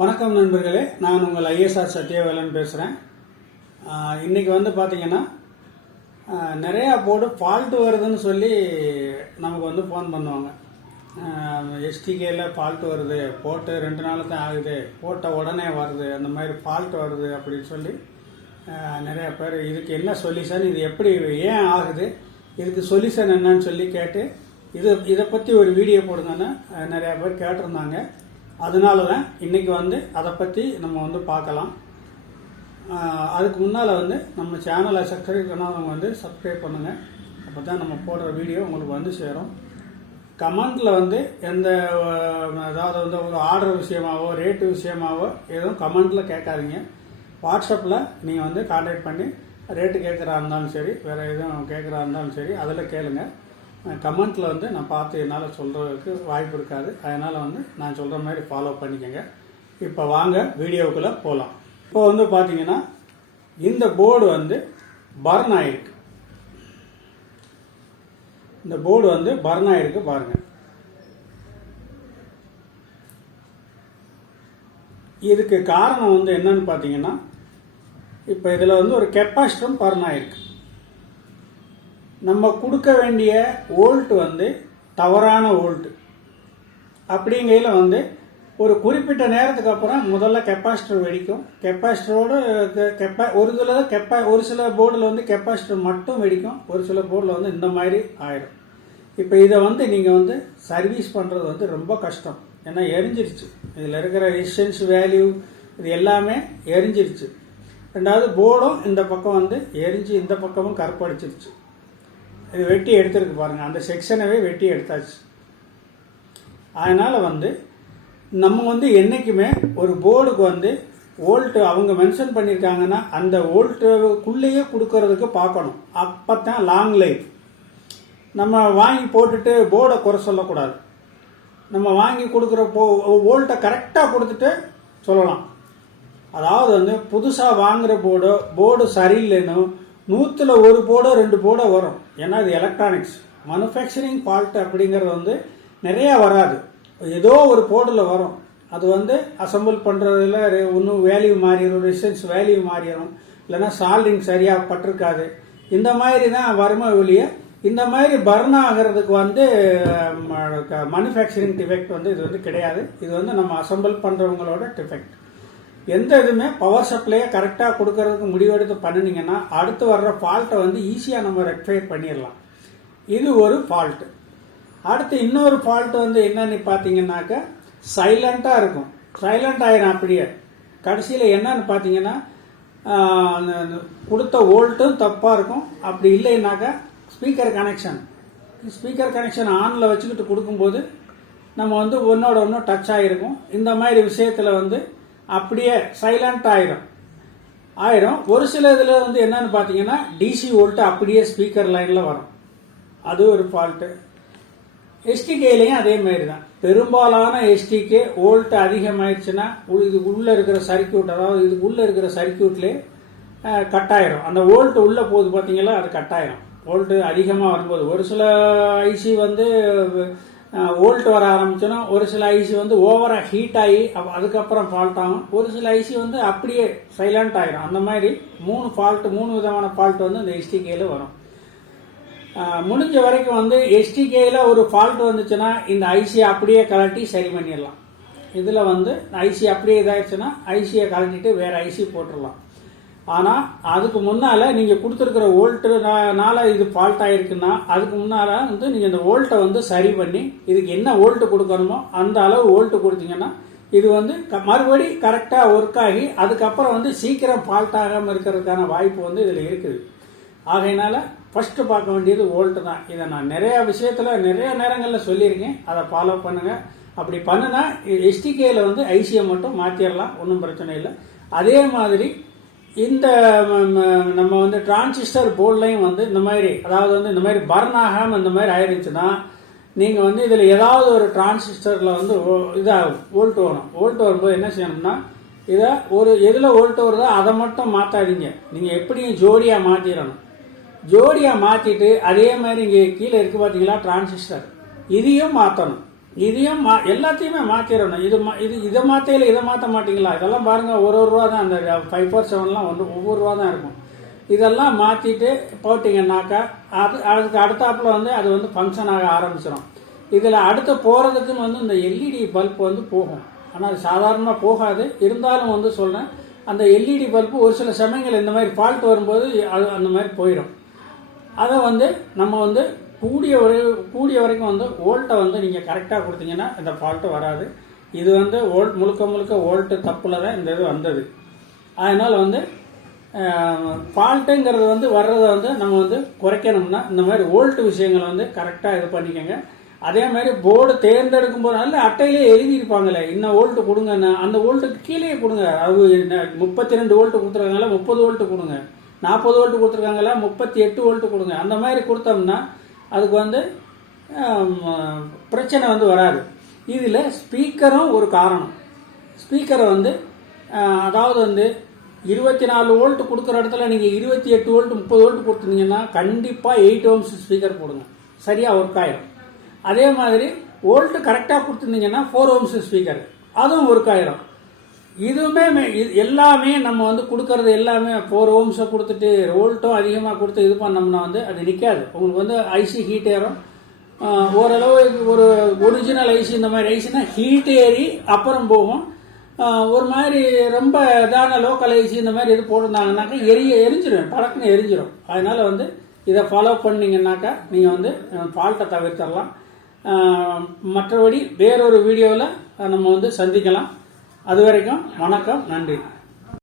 வணக்கம் நண்பர்களே, நான் உங்கள் ISR சத்யவேலன் பேசுகிறேன். இன்றைக்கி வந்து பார்த்திங்கன்னா நிறையா போர்டு ஃபால்ட்டு வருதுன்னு சொல்லி நமக்கு வந்து ஃபோன் பண்ணுவாங்க. எஸ்டிகேயில் ஃபால்ட்டு வருது, போட்டு 2 நாள் தான் ஆகுது, போட்ட உடனே வருது, அந்த மாதிரி ஃபால்ட் வருது அப்படின்னு சொல்லி நிறையா பேர் இதுக்கு என்ன சொல்யூஷன், இது எப்படி ஏன் ஆகுது, இதுக்கு சொல்யூஷன் என்னன்னு சொல்லி கேட்டு இதை பற்றி ஒரு வீடியோ போடுங்கன்னு நிறையா பேர் கேட்டிருந்தாங்க. அதனால தான் இன்றைக்கி வந்து அதை பற்றி நம்ம வந்து பார்க்கலாம். அதுக்கு முன்னால் வந்து நம்ம சேனலை சப்ஸ்கிரைப் பண்ணாதவங்க வந்து சப்ஸ்கிரைப் பண்ணுங்கள். அப்போ தான் நம்ம போடுற வீடியோ உங்களுக்கு வந்து சேரும். கமெண்டில் வந்து எந்த அதாவது வந்து ஒரு ஆர்டர் விஷயமாவோ ரேட்டு விஷயமாவோ எதுவும் கமெண்டில் கேட்காதீங்க. வாட்ஸ்அப்பில் நீங்கள் வந்து கான்டாக்ட் பண்ணி ரேட்டு கேட்குறா இருந்தாலும் சரி, வேறு எதுவும் கேட்குறா இருந்தாலும் சரி, அதில் கேளுங்க. கமெண்ட்டில் வந்து நான் பார்த்து என்னால் சொல்கிறதுக்கு வாய்ப்பு இருக்காது. அதனால் வந்து நான் சொல்கிற மாதிரி ஃபாலோ பண்ணிக்கோங்க. இப்போ வாங்க வீடியோவுக்குள்ளே போகலாம். இப்போ வந்து பார்த்தீங்கன்னா இந்த போர்டு வந்து பர்ன் ஆகிருக்கு. இந்த போர்டு வந்து பர்ன் ஆகிருக்கு பாருங்கள். இதுக்கு காரணம் வந்து என்னன்னு பார்த்தீங்கன்னா, இப்போ இதில் வந்து ஒரு கெப்பாசிட்டரும் பர்ன் ஆகிருக்கு. நம்ம கொடுக்க வேண்டிய வோல்ட் வந்து தவறான வோல்ட். அப்படிங்கையில் வந்து ஒரு குறிப்பிட்ட நேரத்துக்கு அப்புறம் முதல்ல கெப்பாசிட்டர் வெடிக்கும். கெப்பாசிட்டரோடு ஒரு சில போர்டில் வந்து கெப்பாசிட்டர் மட்டும் வெடிக்கும், ஒரு சில போர்டில் வந்து இந்த மாதிரி ஆயிடும். இப்போ இதை வந்து நீங்கள் வந்து சர்வீஸ் பண்ணுறது வந்து ரொம்ப கஷ்டம். ஏன்னா எரிஞ்சிருச்சு, இதில் இருக்கிற ரெசிஸ்டன்ஸ் வேல்யூ இது எல்லாமே எரிஞ்சிருச்சு. ரெண்டாவது போர்டும் இந்த பக்கம் வந்து எரிஞ்சு இந்த பக்கமும் கருப்படிச்சிருச்சு. இது வெட்டி எடுத்துருக்கு பாருங்கள், அந்த செக்ஷனவே வெட்டி எடுத்தாச்சு. அதனால் வந்து நம்ம வந்து என்றைக்குமே ஒரு போர்டுக்கு வந்து வோல்ட்டு அவங்க மென்ஷன் பண்ணியிருக்காங்கன்னா அந்த வோல்ட்டுக்குள்ளேயே கொடுக்கறதுக்கு பார்க்கணும். அப்போ தான் லாங் லைஃப். நம்ம வாங்கி போட்டுட்டு போர்டை குறை சொல்லக்கூடாது. நம்ம வாங்கி கொடுக்குற வோல்ட்டை கரெக்டாக கொடுத்துட்டு சொல்லலாம். அதாவது வந்து புதுசாக வாங்குகிற போர்டு சரியில்லைன்னு 100ல் 1 போர்டோ 2 போர்டோ வரும். ஏன்னா இது எலக்ட்ரானிக்ஸ். மேனுஃபேக்சரிங் ஃபால்ட் அப்படிங்கிறது வந்து நிறையா வராது, ஏதோ ஒரு போர்டில் வரும். அது வந்து அசம்பிள் பண்ணுறதுல இன்னும் வேல்யூ மாறிடும், ரெசிஸ்டன்ஸ் வேல்யூ மாறிடும், இல்லைன்னா சால்டிங் சரியாக பட்டிருக்காது. இந்த மாதிரி தான் வருமா வெளியே. இந்த மாதிரி பர்ன் ஆகிறதுக்கு வந்து மேனுஃபேக்சரிங் டிஃபெக்ட் வந்து இது வந்து கிடையாது. இது வந்து நம்ம அசம்பிள் பண்ணுறவங்களோட டிஃபெக்ட். எந்த இதுவுமே பவர் சப்ளையை கரெக்டாக கொடுக்கறதுக்கு முடிவெடுத்து பண்ணினீங்கன்னா அடுத்து வர்ற ஃபால்ட்டை வந்து ஈஸியாக நம்ம ரெக்டிஃபை பண்ணிடலாம். இது ஒரு ஃபால்ட்டு. அடுத்து இன்னொரு ஃபால்ட் வந்து என்னன்னு பார்த்தீங்கன்னாக்க சைலண்ட்டாக இருக்கும், சைலண்ட் ஆயிரும் அப்படியே. கடைசியில் என்னன்னு பார்த்தீங்கன்னா கொடுத்த வோல்ட்டும் தப்பாக இருக்கும். அப்படி இல்லைன்னாக்கா ஸ்பீக்கர் கனெக்ஷன் ஆனில் வச்சுக்கிட்டு கொடுக்கும்போது நம்ம வந்து ஒன்னோட ஒன்று டச் ஆகிருக்கும். இந்த மாதிரி விஷயத்தில் வந்து அப்படியே சைலண்ட் ஆயிரும். ஒரு சில இதில் வந்து என்னன்னு பார்த்தீங்கன்னா டிசி வோல்ட்டு அப்படியே ஸ்பீக்கர் லைனில் வரும். அது ஒரு ஃபால்ட்டு. எஸ்டிகேலையும் அதே மாதிரி தான். பெரும்பாலான எஸ்டிகே வோல்ட்டு அதிகமாயிடுச்சுன்னா இது உள்ளே இருக்கிற சர்க்கியூட், அதாவது இதுக்கு உள்ளே இருக்கிற சர்க்கியூட்லேயே கட் ஆயிரும். அந்த வோல்ட்டு உள்ளே போகுது பார்த்தீங்களா, அது கட் ஆயிரும். வோல்ட்டு அதிகமாக வரும்போது ஒரு சில ஐசி வந்து வோல்ட் வர ஆரம்பிச்சோன்னா, ஒரு சில ஐசி வந்து ஓவராக ஹீட் ஆகி அதுக்கப்புறம் ஃபால்ட் ஆகும். ஒரு சில ஐசி வந்து அப்படியே சைலண்ட் ஆகிடும். அந்த மாதிரி 3 விதமான ஃபால்ட் வந்து இந்த எஸ்டிகேல வரும். முடிஞ்ச வரைக்கும் வந்து எஸ்டிகேல ஒரு ஃபால்ட் வந்துச்சுன்னா இந்த ஐசியை அப்படியே கலட்டி சரி பண்ணிடலாம். இதில் வந்து ஐசி அப்படியே இதாகிடுச்சுன்னா ஐசியை கலட்டிட்டு வேற ஐசி போட்டுடலாம். ஆனால் அதுக்கு முன்னால் நீங்கள் கொடுத்துருக்கிற வோல்ட்டுனால இது ஃபால்ட் ஆகிருக்குன்னா அதுக்கு முன்னால் வந்து நீங்கள் இந்த வோல்ட்டை வந்து சரி பண்ணி இதுக்கு என்ன வோல்ட்டு கொடுக்கணுமோ அந்த அளவு வோல்ட்டு கொடுத்தீங்கன்னா இது வந்து மறுபடி கரெக்டாக ஒர்க் ஆகி அதுக்கப்புறம் வந்து சீக்கிரம் ஃபால்ட் ஆகாமல் இருக்கிறதுக்கான வாய்ப்பு வந்து இதில் இருக்குது. ஆகையினால ஃபஸ்ட்டு பார்க்க வேண்டியது வோல்ட்டு தான். இதை நான் நிறையா விஷயத்தில் நிறைய நேரங்களில் சொல்லியிருக்கேன், அதை ஃபாலோ பண்ணுங்கள். அப்படி பண்ணுனா எஸ்டிகேயில் வந்து ஐசியை மட்டும் மாற்றிடலாம், ஒன்றும் பிரச்சனை இல்லை. அதே மாதிரி இந்த நம்ம வந்து டிரான்சிஸ்டர் போர்ட்லையும் வந்து இந்த மாதிரி, அதாவது வந்து இந்த மாதிரி பர்ன் ஆகாமல் இந்த மாதிரி ஆயிருந்துச்சுன்னா நீங்கள் வந்து இதில் ஏதாவது ஒரு டிரான்சிஸ்டரில் வந்து இதாக வோல்ட் வரும். வோல்ட் வரும்போது என்ன செய்யணும்னா இதை எதில் வோல்ட் வருதோ அதை மட்டும் மாற்றாதீங்க. நீங்கள் எப்படியும் ஜோடியாக மாற்றிடணும். ஜோடியாக மாற்றிட்டு அதே மாதிரி இங்கே கீழே இருக்குது பார்த்தீங்களா டிரான்சிஸ்டர், இதையும் மாற்றணும். இதையும் எல்லாத்தையுமே மாற்றிடணும். இது இதை மாற்றையில் இதை மாற்ற மாட்டீங்களா? இதெல்லாம் பாருங்கள், ஒரு ரூபா தான். அந்த 547லாம் வந்து ஒவ்வொரு ரூபா தான் இருக்கும். இதெல்லாம் மாற்றிட்டு போட்டிங்கன்னாக்கா அதுக்கு அடுத்தாப்பில் வந்து அது வந்து ஃபங்க்ஷன் ஆக ஆரம்பிச்சிடும். இதில் அடுத்து போகிறதுக்குன்னு வந்து இந்த எல்இடி பல்ப் வந்து போகும். ஆனால் அது சாதாரணமாக போகாது. இருந்தாலும் வந்து சொல்கிறேன், அந்த எல்இடி பல்பு ஒரு சில சமயங்கள் இந்த மாதிரி ஃபால்ட் வரும்போது அது அந்த மாதிரி போயிடும். அதை வந்து நம்ம வந்து கூடிய வரைக்கும் வந்து வோல்ட்டை வந்து நீங்கள் கரெக்டாக கொடுத்தீங்கன்னா இந்த ஃபால்ட்டு வராது. இது வந்து முழுக்க வோல்ட்டு தப்பில் தான் இந்த இது வந்தது. அதனால் வந்து ஃபால்ட்டுங்கிறது வந்து வர்றதை வந்து நம்ம வந்து குறைக்கணும்னா இந்த மாதிரி வோல்ட்டு விஷயங்களை வந்து கரெக்டாக இது பண்ணிக்கோங்க. அதே மாதிரி போர்டு தேர்ந்தெடுக்கும் போது நல்ல அட்டையிலே எழுதியிருப்பாங்களே, இன்னும் வோல்ட்டு கொடுங்கன்னு, அந்த வோல்ட்டுக்கு கீழே கொடுங்க. அது 32 வோல்ட்டு கொடுத்துருக்காங்களா 30 வோல்ட்டு கொடுங்க, 40 வோல்ட்டு கொடுத்துருக்காங்களா 38 வோல்ட்டு கொடுங்க. அந்த மாதிரி கொடுத்தோம்னா அதுக்கு வந்து பிரச்சனை வந்து வராது. இதில் ஸ்பீக்கரும் ஒரு காரணம். ஸ்பீக்கரை வந்து அதாவது வந்து 24 வோல்ட்டு கொடுக்குற இடத்துல நீங்கள் 28 வோல்ட்டு 30 வோல்ட்டு கொடுத்துருந்தீங்கன்னா கண்டிப்பாக 8 ஓம்ஸ் ஸ்பீக்கர் போடுங்க, சரியாக ஒர்க் ஆயிடும். அதே மாதிரி வோல்ட்டு கரெக்டாக கொடுத்துருந்தீங்கன்னா 4 ஓம்ஸ் ஸ்பீக்கர், அதுவும் ஒர்க் ஆயிடும். இதுவுமே எல்லாமே நம்ம வந்து கொடுக்கறது எல்லாமே 4 ஓம்ஸை கொடுத்துட்டு வோல்ட்டும் அதிகமாக கொடுத்து இது பண்ணோம்னா வந்து அது நிற்காது. உங்களுக்கு வந்து ஐசி ஹீட் ஏறும். ஓரளவு ஒரு ஒரிஜினல் ஐசி, இந்த மாதிரி ஐசினா ஹீட் ஏறி அப்புறம் போகும். ஒரு மாதிரி ரொம்ப இதான லோக்கல் ஐசி இந்த மாதிரி இது போட்டிருந்தாங்கன்னாக்கா எரிஞ்சிடும், படக்குன்னு எரிஞ்சிடும். அதனால வந்து இதை ஃபாலோ பண்ணிங்கன்னாக்கா நீங்கள் வந்து ஃபால்ட்டை தவிர்த்தரலாம். மற்றபடி வேறொரு வீடியோவில் நம்ம வந்து சந்திக்கலாம். அது வரைக்கும் வணக்கம், நன்றி.